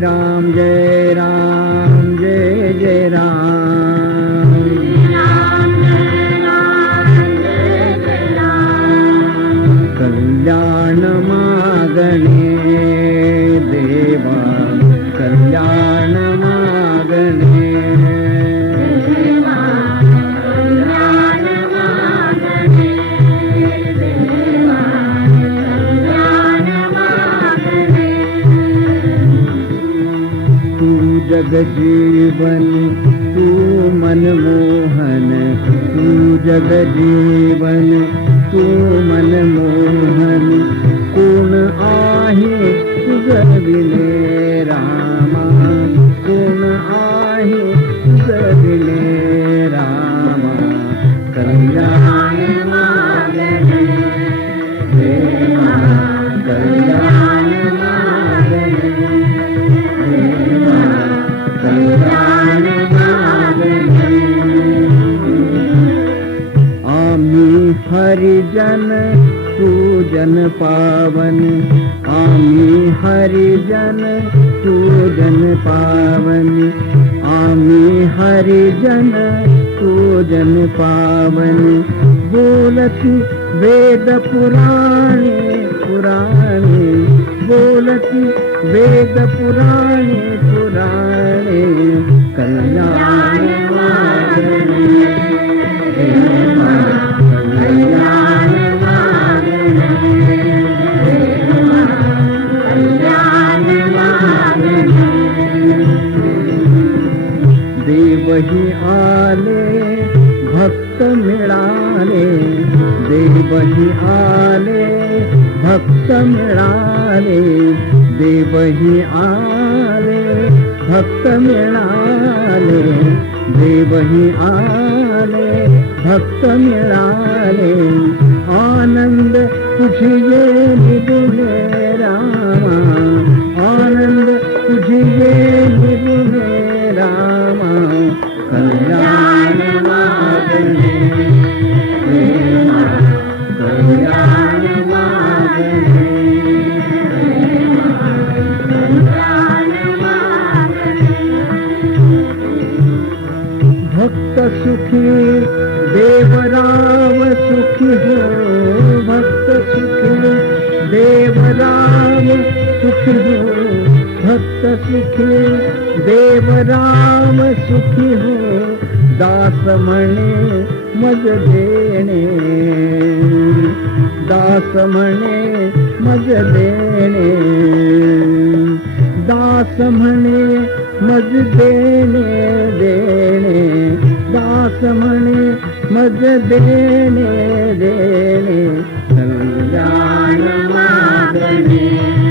राम जय जगजीवन तू मनमोहन तू जगजीवन मन मोहनि हरिजन पूजन पावन। आमी हरिजन पूजन पावन। आमी हरिजन पूजन पावन। बोलती वेद पुराणे पुराणे। बोलती वेद पुराणे पुराणे। कल्याण आले भक्त मिळाले देवही आले भक्त मिळाले देवही आले भक्त मिळाले देवही आले भक्त मिळाले. आनंद तुझी सुखी देवराम सुखी हो, भक्त सुखी देवराम सुखी हो, भक्त सुखी देवराम सुखी हो, दास म्हणे मज देणे दास म्हणे मज देणे दास म्हणे मज देणे देणे दास म्हणे मज देने देणे कल्याण मागणे